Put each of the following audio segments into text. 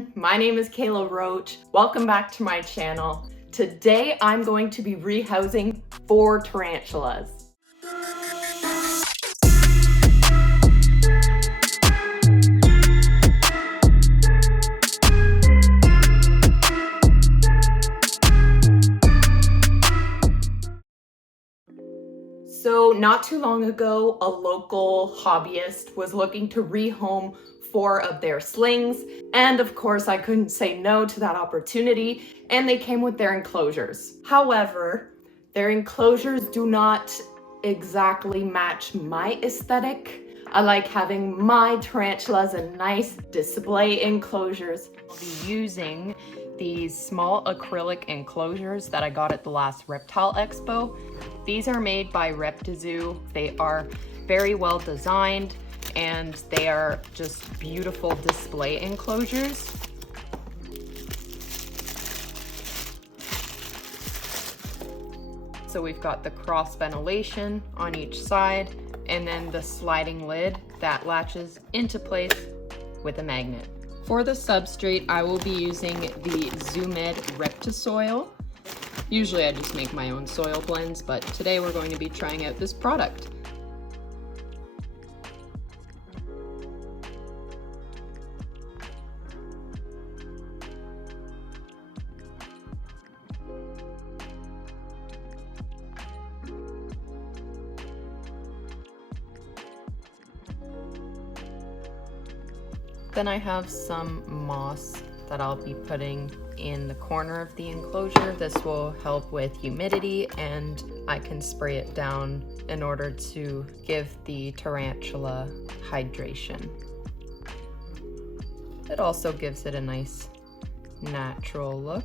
everyone, my name is Kayla Roach. Welcome back to my channel. Today I'm going to be rehousing 4 tarantulas. So not too long ago, a local hobbyist was looking to rehome 4 of their slings, and of course I couldn't say no to that opportunity, and they came with their enclosures. However, their enclosures do not exactly match my aesthetic. I like having my tarantulas in nice display enclosures. I'll be using these small acrylic enclosures that I got at the last Reptile Expo. These are made by Reptizoo. They are very well designed and they are just beautiful display enclosures. So we've got the cross ventilation on each side and then the sliding lid that latches into place with a magnet. For the substrate, I will be using the Zoomed Reptisoil. Usually I just make my own soil blends, but today we're going to be trying out this product. Then I have some moss that I'll be putting in the corner of the enclosure. This will help with humidity and I can spray it down in order to give the tarantula hydration. It also gives it a nice natural look.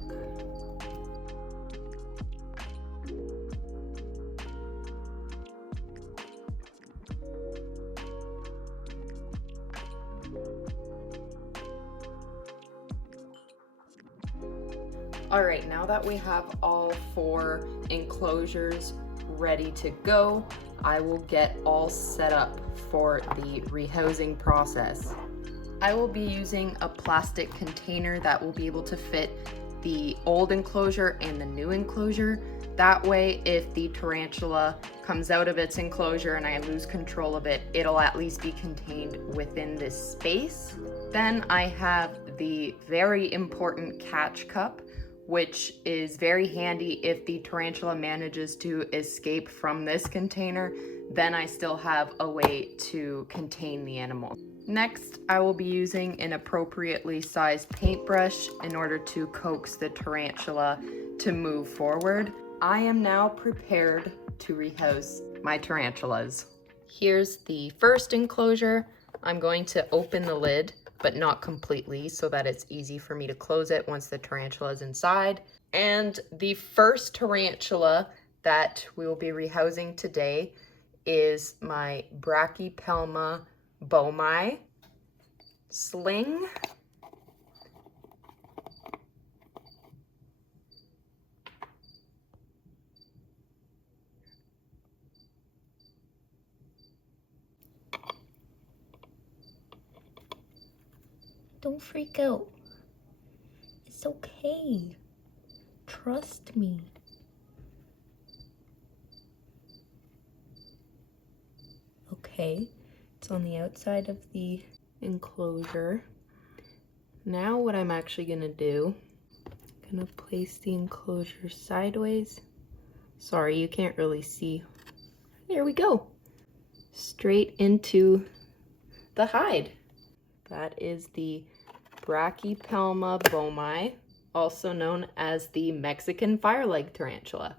All right, now that we have all 4 enclosures ready to go, I will get all set up for the rehousing process. I will be using a plastic container that will be able to fit the old enclosure and the new enclosure. That way, if the tarantula comes out of its enclosure and I lose control of it, it'll at least be contained within this space. Then I have the very important catch cup, which is very handy if the tarantula manages to escape from this container, then I still have a way to contain the animal. Next, I will be using an appropriately sized paintbrush in order to coax the tarantula to move forward. I am now prepared to rehouse my tarantulas. Here's the first enclosure. I'm going to open the lid, but not completely, so that it's easy for me to close it once the tarantula is inside. And the first tarantula that we will be rehousing today is my Brachypelma bomi sling. Don't freak out. It's okay. Trust me. Okay, it's on the outside of the enclosure. Now what I'm actually gonna do, I'm gonna place the enclosure sideways. Sorry, you can't really see. There we go. Straight into the hide. That is the Brachypelma bomi, also known as the Mexican fireleg tarantula.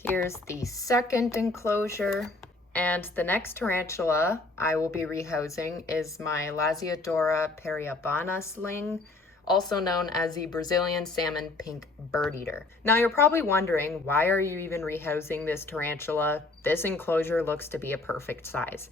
Here's the second enclosure, and the next tarantula I will be rehousing is my Lasiodora periabana sling, also known as the Brazilian salmon pink bird eater. Now you're probably wondering, why are you even rehousing this tarantula? This enclosure looks to be a perfect size.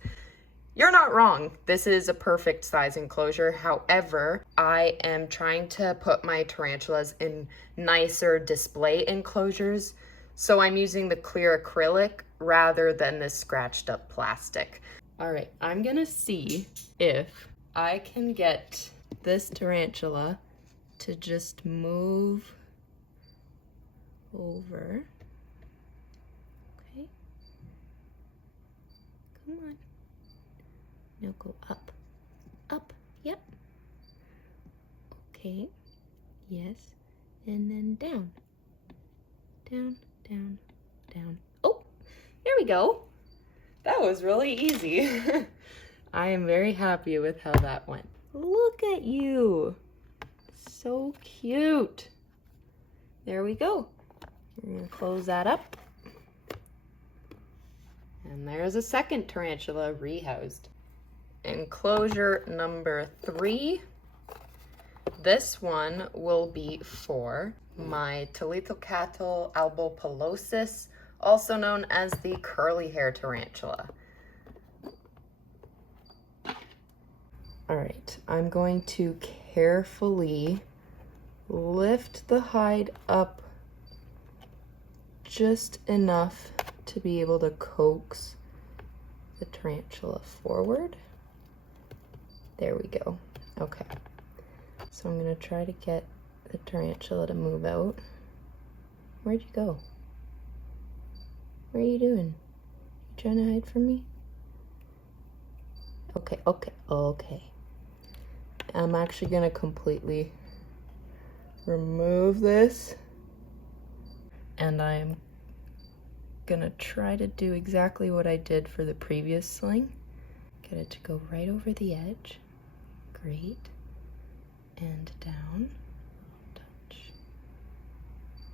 You're not wrong. This is a perfect size enclosure. However, I am trying to put my tarantulas in nicer display enclosures. So I'm using the clear acrylic rather than this scratched up plastic. All right, I'm gonna see if I can get this tarantula to just move over. Okay. Come on. Now go up. Up. Yep. Okay. Yes. And then down. Down, down, down. Oh, there we go. That was really easy. I am very happy with how that went. Look at you. So cute. There we go. We're gonna close that up. And there's a second tarantula rehoused. Enclosure number 3. This one will be for my Talitocatl albopolosis, also known as the curly hair tarantula. All right, I'm going to carefully lift the hide up just enough to be able to coax the tarantula forward. There we go. Okay. So I'm gonna try to get the tarantula to move out. Where'd you go? What are you doing? You trying to hide from me? Okay, okay, okay. I'm actually gonna completely remove this, and I'm gonna try to do exactly what I did for the previous sling. Get it to go right over the edge. Great. And down. Touch.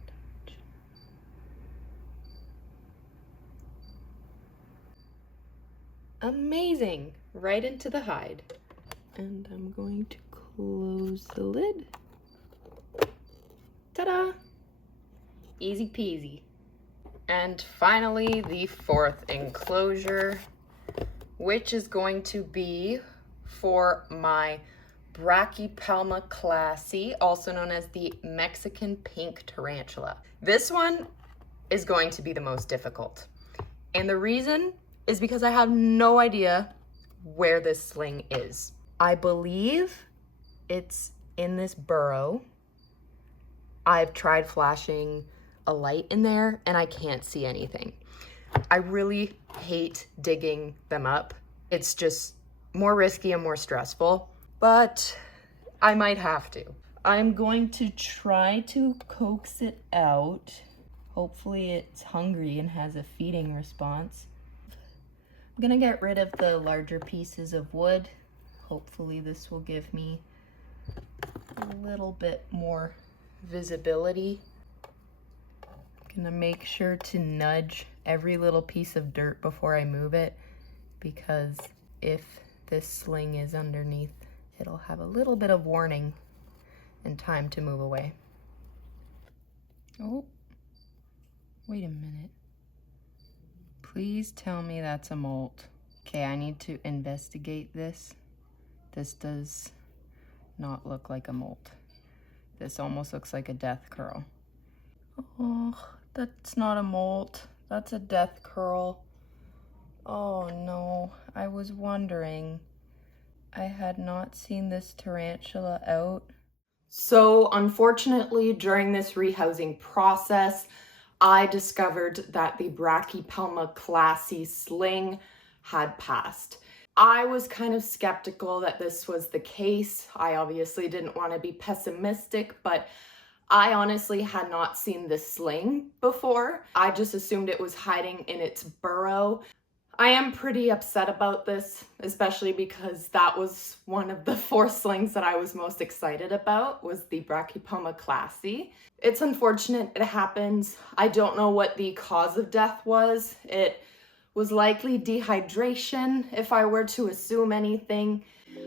Touch. Amazing! Right into the hide. And I'm going to close the lid. Ta-da! Easy peasy. And finally, the 4th enclosure, which is going to be for my Brachypelma classy, also known as the Mexican pink tarantula. This one is going to be the most difficult. And the reason is because I have no idea where this sling is. I believe it's in this burrow. I've tried flashing a light in there and I can't see anything. I really hate digging them up. It's just more risky and more stressful, but I might have to. I'm going to try to coax it out. Hopefully it's hungry and has a feeding response. I'm gonna get rid of the larger pieces of wood. Hopefully this will give me a little bit more visibility. I'm gonna make sure to nudge every little piece of dirt before I move it, because if this sling is underneath, it'll have a little bit of warning and time to move away. Oh, wait a minute. Please tell me that's a molt. Okay, I need to investigate this. This does not look like a molt. This almost looks like a death curl. Oh, that's not a molt. That's a death curl. Oh no, I was wondering. I had not seen this tarantula out. So unfortunately, during this rehousing process, I discovered that the Brachypelma classy sling had passed. I was kind of skeptical that this was the case. I obviously didn't want to be pessimistic, but I honestly had not seen this sling before. I just assumed it was hiding in its burrow. I am pretty upset about this, especially because that was one of the 4 slings that I was most excited about, was the Brachypelma classy. It's unfortunate it happens. I don't know what the cause of death was. It was likely dehydration, if I were to assume anything.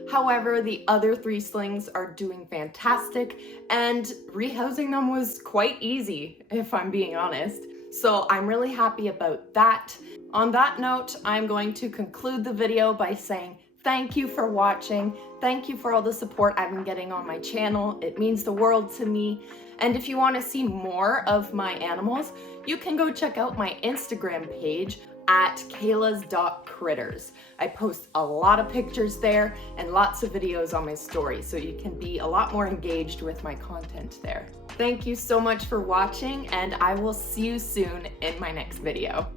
However, the other 3 slings are doing fantastic, and rehousing them was quite easy, if I'm being honest. So I'm really happy about that. On that note, I'm going to conclude the video by saying thank you for watching. Thank you for all the support I've been getting on my channel. It means the world to me. And if you want to see more of my animals, you can go check out my Instagram page. at kaylas.critters. I post a lot of pictures there and lots of videos on my story, so you can be a lot more engaged with my content there. Thank you so much for watching, and I will see you soon in my next video.